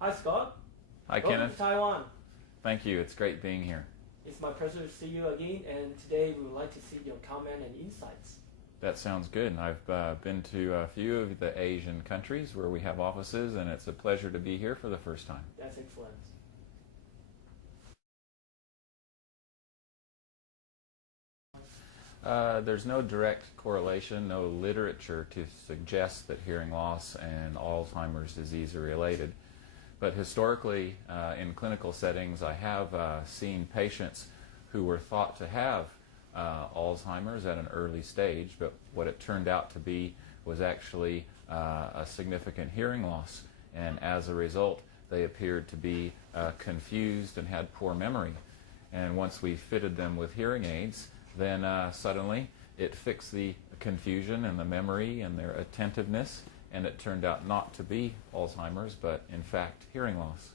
Hi, Scott. Hi, Welcome Kenneth. to Taiwan. Thank you. It's great being here. It's my pleasure to see you again, and today we would like to see your comment and insights. That sounds good. I've been to a few of the Asian countries where we have offices, and it's a pleasure to be here for the first time. That's excellent. There's no direct correlation, no literature to suggest that hearing loss and Alzheimer's disease are related. But historically, in clinical settings, I have seen patients who were thought to have Alzheimer's at an early stage, but what it turned out to be was actually a significant hearing loss. And as a result, they appeared to be confused and had poor memory. And once we fitted them with hearing aids, then suddenly it fixed the confusion and the memory and their attentiveness, and it turned out not to be Alzheimer's, but in fact hearing loss.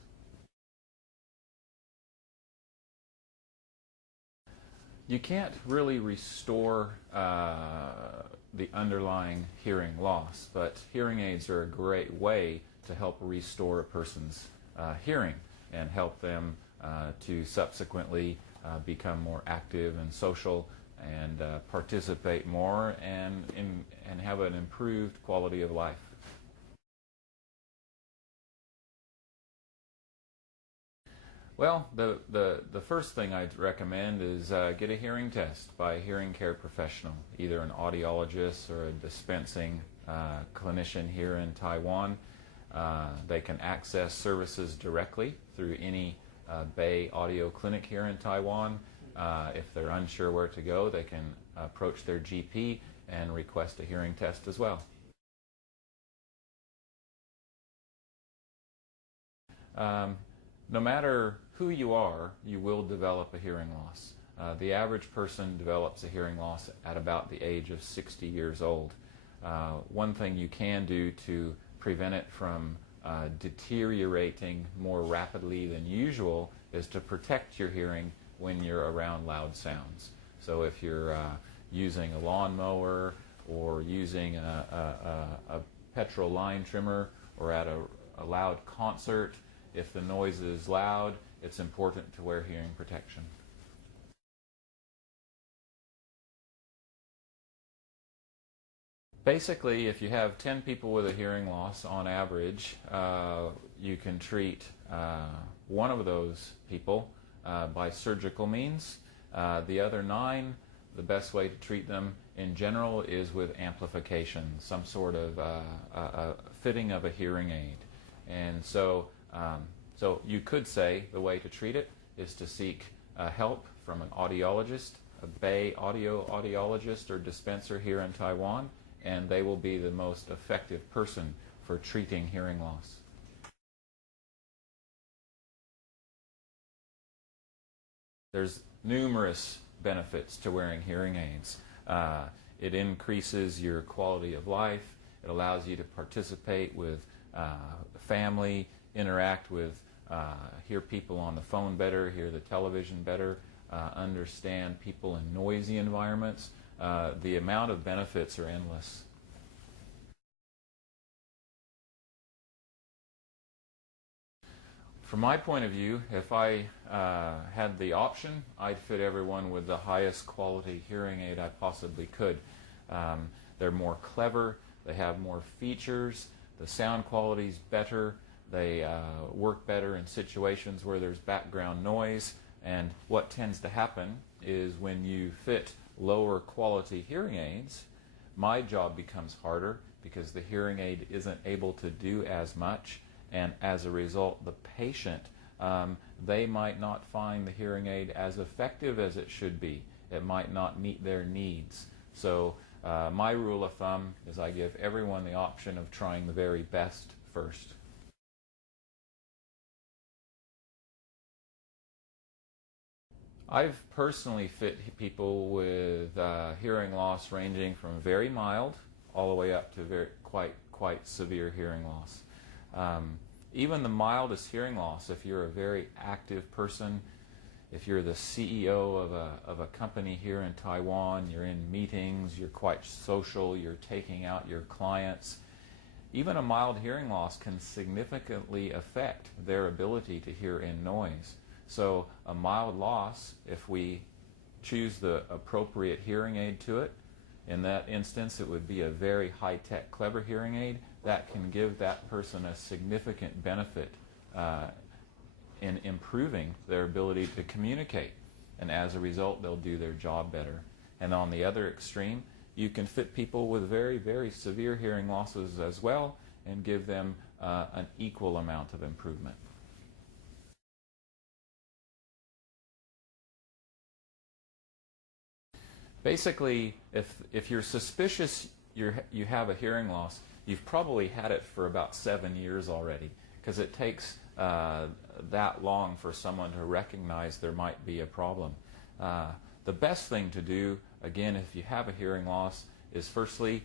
You can't really restore the underlying hearing loss, but hearing aids are a great way to help restore a person's hearing and help them to subsequently become more active and social and participate more and have an improved quality of life. Well, the first thing I'd recommend is get a hearing test by a hearing care professional, either an audiologist or a dispensing clinician here in Taiwan. They can access services directly through any bayaudio clinic here in Taiwan. If they're unsure where to go, they can approach their GP and request a hearing test as well. No matter who you are, you will develop a hearing loss. The average person develops a hearing loss at about the age of 60 years old. One thing you can do to prevent it from deteriorating more rapidly than usual is to protect your hearing when you're around loud sounds. So if you're using a lawnmower or using a petrol line trimmer or at a loud concert, if the noise is loud, it's important to wear hearing protection. Basically, if you have 10 people with a hearing loss on average, you can treat one of those people by surgical means. The other 9, the best way to treat them in general is with amplification, some sort of fitting of a hearing aid. And so you could say the way to treat it is to seek help from an audiologist, a bayaudio audiologist or dispenser here in Taiwan, and they will be the most effective person for treating hearing loss. There's numerous benefits to wearing hearing aids. It increases your quality of life. It allows you to participate with family, interact with, hear people on the phone better, hear the television better, understand people in noisy environments. The amount of benefits are endless. From my point of view, if I had the option, I'd fit everyone with the highest quality hearing aid I possibly could. They're more clever, they have more features, the sound quality's better, they work better in situations where there's background noise, and what tends to happen is when you fit lower quality hearing aids, my job becomes harder because the hearing aid isn't able to do as much, and as a result the patient, they might not find the hearing aid as effective as it should be. It might not meet their needs. So my rule of thumb is I give everyone the option of trying the very best first. I've personally fit people with hearing loss ranging from very mild all the way up to quite severe hearing loss. Even the mildest hearing loss, if you're a very active person, if you're the CEO of a company here in Taiwan, you're in meetings, you're quite social, you're taking out your clients, even a mild hearing loss can significantly affect their ability to hear in noise. So a mild loss, if we choose the appropriate hearing aid to it, in that instance it would be a very high-tech, clever hearing aid that can give that person a significant benefit in improving their ability to communicate. And as a result, they'll do their job better. And on the other extreme, you can fit people with very, very severe hearing losses as well and give them an equal amount of improvement. Basically, if you're suspicious you have a hearing loss, you've probably had it for about 7 years already, because it takes that long for someone to recognize there might be a problem. The best thing to do, again, if you have a hearing loss, is firstly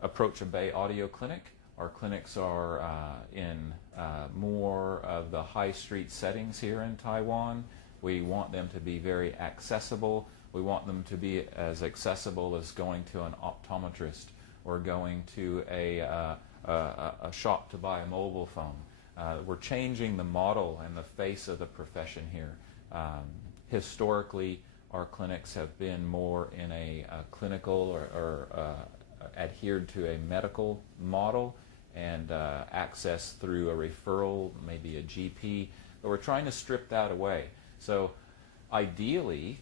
approach a bayaudio clinic. Our clinics are in more of the high street settings here in Taiwan. We want them to be very accessible. We want them to be as accessible as going to an optometrist or going to a shop to buy a mobile phone. We're changing the model and the face of the profession here. Historically, our clinics have been more in a clinical or adhered to a medical model and access through a referral, maybe a GP, but we're trying to strip that away. So ideally,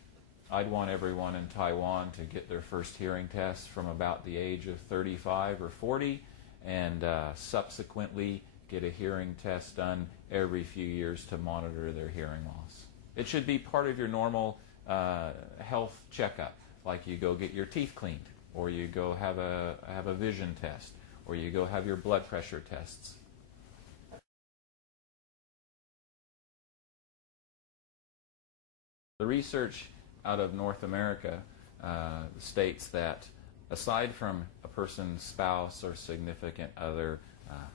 I'd want everyone in Taiwan to get their first hearing test from about the age of 35 or 40, and subsequently get a hearing test done every few years to monitor their hearing loss. It should be part of your normal health checkup, like you go get your teeth cleaned, or you go have a vision test, or you go have your blood pressure tests. The research out of North America states that aside from a person's spouse or significant other,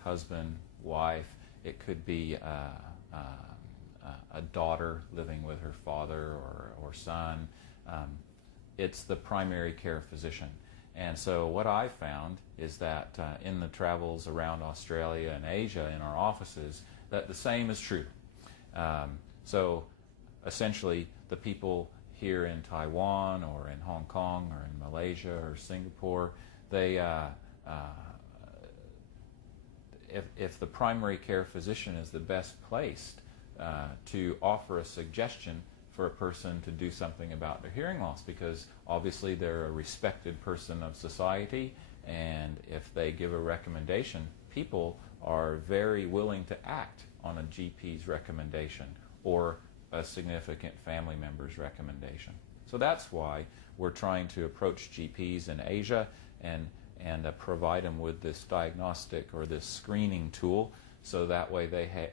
husband, wife, it could be a daughter living with her father or son, it's the primary care physician. And so what I found is that in the travels around Australia and Asia in our offices, that the same is true. So essentially, the people here in Taiwan or in Hong Kong or in Malaysia or Singapore, they if the primary care physician is the best placed to offer a suggestion for a person to do something about their hearing loss, because obviously they're a respected person of society, and if they give a recommendation, people are very willing to act on a GP's recommendation or a significant family member's recommendation. So that's why we're trying to approach GPs in Asia and provide them with this diagnostic or this screening tool, so that way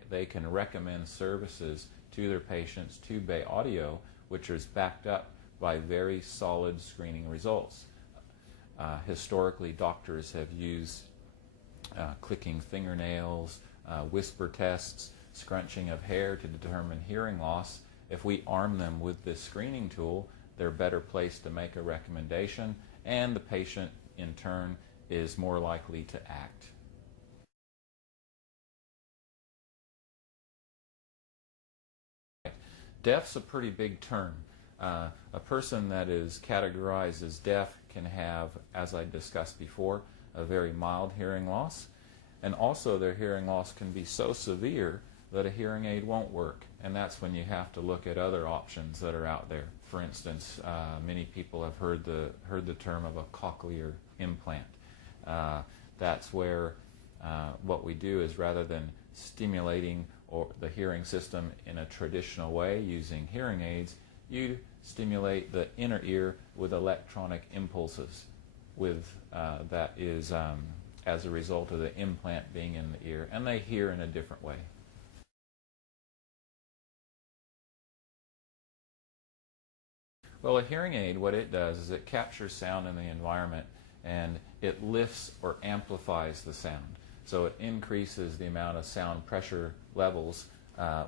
they can recommend services to their patients to bayaudio, which is backed up by very solid screening results. Historically, doctors have used clicking fingernails, whisper tests, scrunching of hair to determine hearing loss. If we arm them with this screening tool, they're better placed to make a recommendation, and the patient in turn is more likely to act. Deaf's a pretty big term. A person that is categorized as deaf can have, as I discussed before, a very mild hearing loss, and also their hearing loss can be so severe that a hearing aid won't work, and that's when you have to look at other options that are out there. For instance, many people have heard the term of a cochlear implant. That's where what we do is, rather than stimulating the hearing system in a traditional way using hearing aids, you stimulate the inner ear with electronic impulses. That is as a result of the implant being in the ear, and they hear in a different way. Well, a hearing aid, what it does is it captures sound in the environment, and it lifts or amplifies the sound. So it increases the amount of sound pressure levels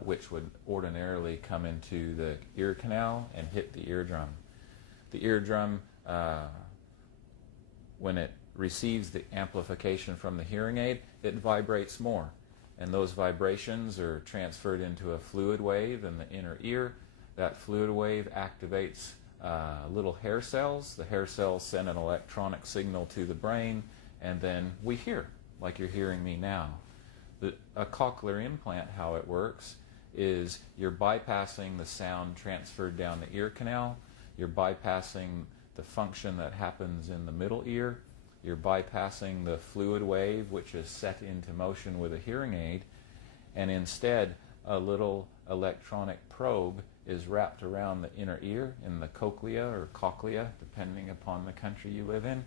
which would ordinarily come into the ear canal and hit the eardrum. The eardrum, when it receives the amplification from the hearing aid, it vibrates more. And those vibrations are transferred into a fluid wave in the inner ear. That fluid wave activates little hair cells. The hair cells send an electronic signal to the brain, and then we hear, like you're hearing me now. A cochlear implant, how it works, is you're bypassing the sound transferred down the ear canal. You're bypassing the function that happens in the middle ear. You're bypassing the fluid wave, which is set into motion with a hearing aid, and instead a little electronic probe is wrapped around the inner ear in the cochlea or cochlea, depending upon the country you live in.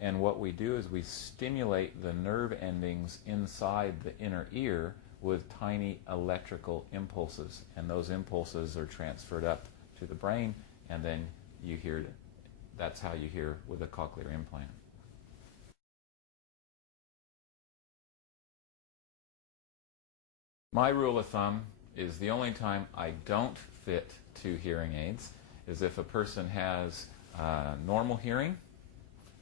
And what we do is we stimulate the nerve endings inside the inner ear with tiny electrical impulses, and those impulses are transferred up to the brain, and then you hear it. That's how you hear with a cochlear implant. My rule of thumb is the only time I don't fit 2 hearing aids is if a person has normal hearing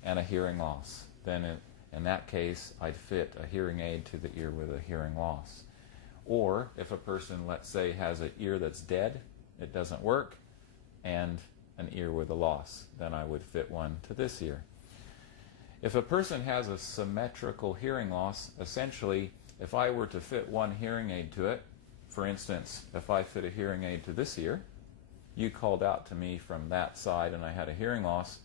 and a hearing loss. Then in that case, I'd fit a hearing aid to the ear with a hearing loss. Or if a person, let's say, has an ear that's dead, it doesn't work, and an ear with a loss, then I would fit one to this ear. If a person has a symmetrical hearing loss, essentially, if I were to fit one hearing aid to it, for instance, if I fit a hearing aid to this ear, you called out to me from that side and I had a hearing loss,